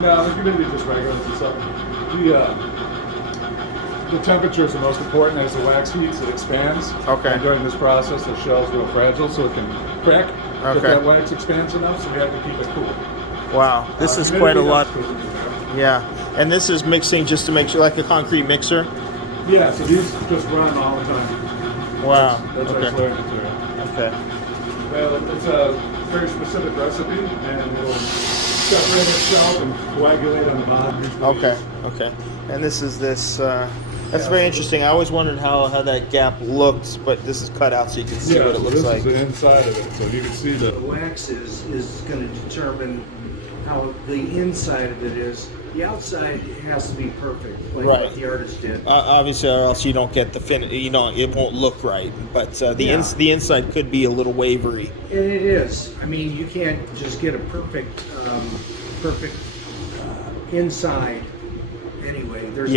No, the humidity just regulates itself. The temperature is the most important. As the wax heats, it expands. Okay. And during this process, the shell's real fragile, so it can crack if that wax expands enough, so we have to keep it cool. Wow, this is quite a lot. Yeah, and this is mixing just to make sure, like a concrete mixer? Yeah, so these just run all the time. Wow, That's our slurry material. Okay. Well, it's a very specific recipe, and it'll separate itself and coagulate on the bottom. Okay. And this is that's very interesting. I always wondered how that gap looks, but this is cut out so you can see what it looks like. This is the inside of it, so you can see The wax is going to determine how the inside of it is. The outside has to be perfect, like what the artist did. Obviously, or else you don't get the fin. It won't look right. But the inside could be a little wavery. And it is. I mean, you can't just get a perfect inside. Anyway, there's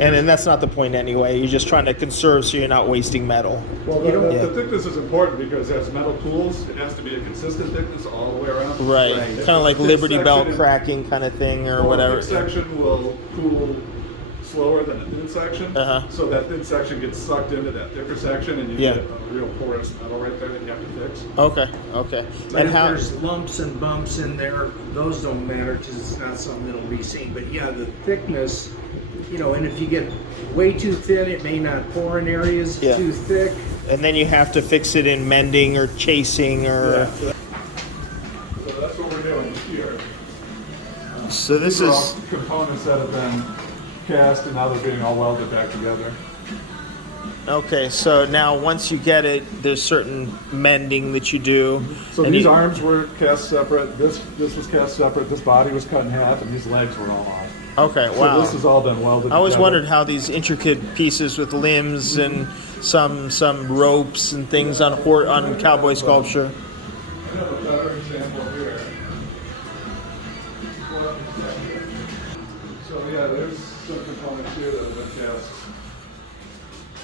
And that's not the point anyway. You're just trying to conserve so you're not wasting metal. Well, the thickness is important because as metal cools, it has to be a consistent thickness all the way around. Right. Kind of like Liberty Bell cracking kind of thing or whatever. A thick section will cool slower than a thin section. So that thin section gets sucked into that thicker section, and you get a real porous metal right there that you have to fix. Okay. But if there's lumps and bumps in there, those don't matter because it's not something that'll be seen. But yeah, the thickness. And if you get way too thin, it may not pour in areas. Too thick. And then you have to fix it in mending or chasing or... So that's what we're doing here. So this These are is... all components that have been cast and now they're being all welded back together. Okay, so now once you get it, there's certain mending that you do. So these arms were cast separate, this was cast separate, this body was cut in half, and these legs were all off. Okay, So wow. this has all been welded I always together. wondered how these intricate pieces with limbs and some ropes and things on cowboy sculpture. I have a better example here. So yeah, there's some components here that have been cast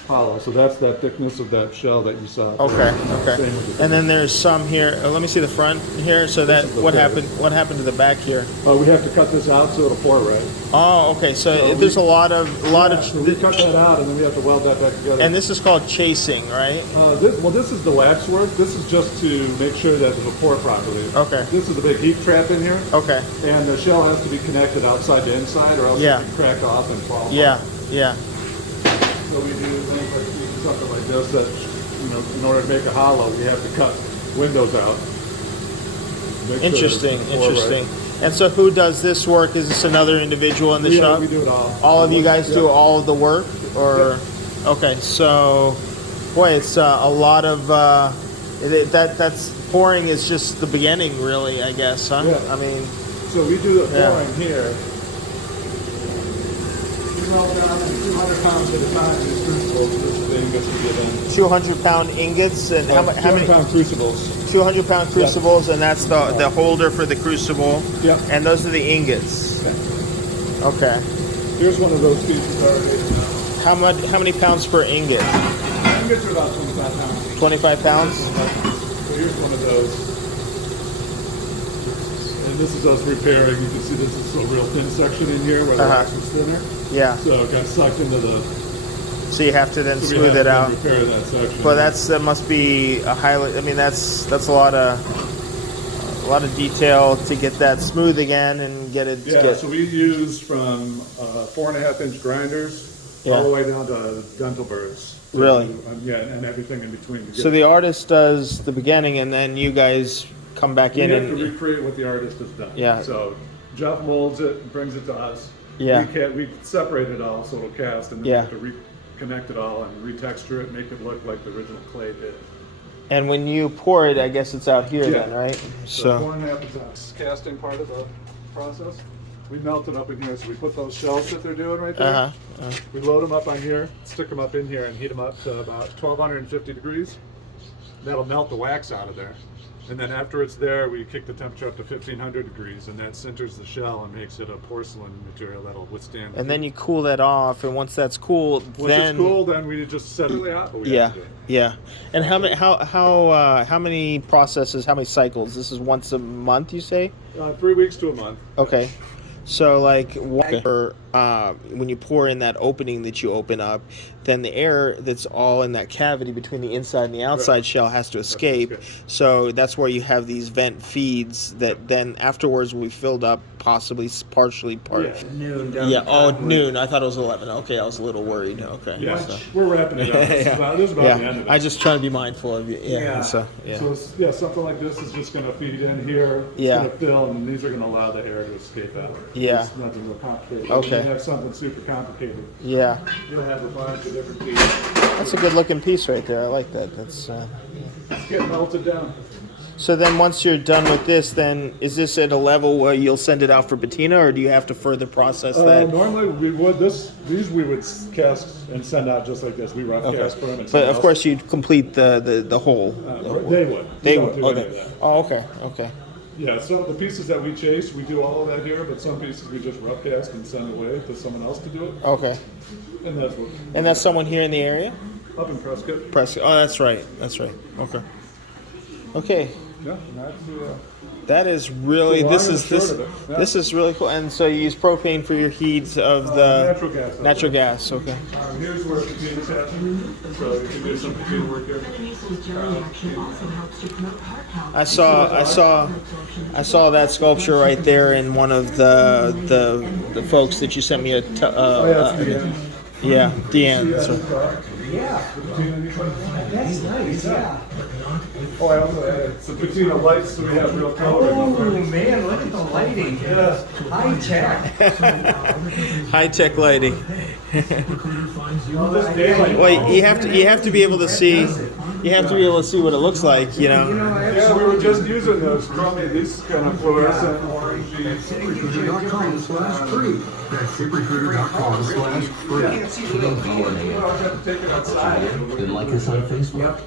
hollow. So that's that thickness of that shell that you saw. Okay. Same with the And then there's some here. Let me see the front here. So that what happened to the back here? we have to cut this out so it'll pour right. Oh, okay. So there's a lot of. So we cut that out and then we have to weld that back together. And this is called chasing, right? This is the wax work. This is just to make sure that it'll pour properly. Okay. This is the big heat trap in here. Okay. And the shell has to be connected outside to inside, or else it can crack off and fall. Yeah. So we do things like something like this. That in order to make a hollow, we have to cut windows out. Interesting. And so who does this work? Is this another individual in the shop? We do it all. All of you guys do all of the work, or? Okay, so, boy, it's a lot of. That's pouring is just the beginning, really. I guess, huh? Yeah. I mean. So we do the pouring here. We melt down 200 pounds at a time in these crucibles. This is the ingots we give in. 200-pound ingots and how many? 200-pound crucibles. 200-pound crucibles, and that's the holder for the crucible. Yeah. And those are the ingots. Okay. Here's one of those pieces already. How many pounds per ingot? Ingots are about 25 pounds. 25 pounds. So here's one of those. And this is us repairing. You can see this is a real thin section in here where the wax is thinner. Yeah. So it got sucked into the. So you have to then smooth it out. Repair that section. Well, that must be a highlight. I mean, that's a lot of detail to get that smooth again and get it. Yeah. So we use from 4.5-inch grinders all the way down to dental burrs. Really? And everything in between. So the artist does the beginning, and then you guys come back in and to recreate what the artist has done. Yeah. So Jeff molds it and brings it to us. Yeah. We separate it all so it'll cast, and then we have to reconnect it all and retexture it, make it look like the original clay did. And when you pour it, I guess it's out here then, right? So 4.5 is the casting part of the process. We melt it up in here, so we put those shells that they're doing right there. We load them up on here, stick them up in here, and heat them up to about 1250 degrees. That'll melt the wax out of there. And then after it's there, we kick the temperature up to 1500 degrees, and that sinters the shell and makes it a porcelain material that'll withstand. And then you cool that off, and once that's cool, once then it's cool, then we just set it really hot. But we yeah, have to do it. yeah. And how many processes? How many cycles? This is once a month, you say? 3 weeks to a month. Okay. So like when you pour in that opening that you open up, then the air that's all in that cavity between the inside and the outside shell has to escape. So that's where you have these vent feeds that then afterwards will be filled up, possibly partially Noon down Yeah. the Oh, cottonwood. noon. I thought it was 11. Okay, I was a little worried. Okay. Yeah, So. we're wrapping it up. This is about the end Yeah. of it. I just try to be mindful of you. Yeah. Yeah. So yeah. So something like this is just going to feed in here. It's Yeah. going to fill, and these are going to allow the air to escape out. Yeah. It's nothing real complicated. Okay. When you have something super complicated, Yeah. you'll have a bunch of different pieces. That's a good looking piece right there. I like that. That's. It's getting melted down. So then once you're done with this, then is this at a level where you'll send it out for patina, or do you have to further process that? Normally we would these we would cast and send out just like this. We rough cast for them. And But send of out. course you'd complete the whole. They would. They We don't would. do any of Okay. that. Oh, okay. Okay. Yeah. So the pieces that we chase, we do all of that here. But some pieces we just rough cast and send away to someone else to do it. Okay. And that's what. And that's someone here in the area? Up in Prescott. Prescott. Oh, that's right. That's right. Okay. Okay. Yeah. And that's, That is really The long this and is the short this of it, yeah. this is really cool. And so you use propane for your heats of the natural gas. natural gas. Okay. Here's where patina's happening. So you can do some patina work here. I saw that sculpture right there in one of the folks that you sent me a That's the end. yeah, the end. So, Yeah, that's nice. Yeah. Oh, I also added some patina lights so we have real color. Oh man, look at the lighting. Yeah. High tech. high tech lighting. Just daylight. Well, you have to be able to see what it looks like, you know. Yeah, we were just using those these kind of fluorescent orangey. ZipRecruiter.com/free. That's ZipRecruiter.com/free. You always have to take it outside. And like us on Facebook.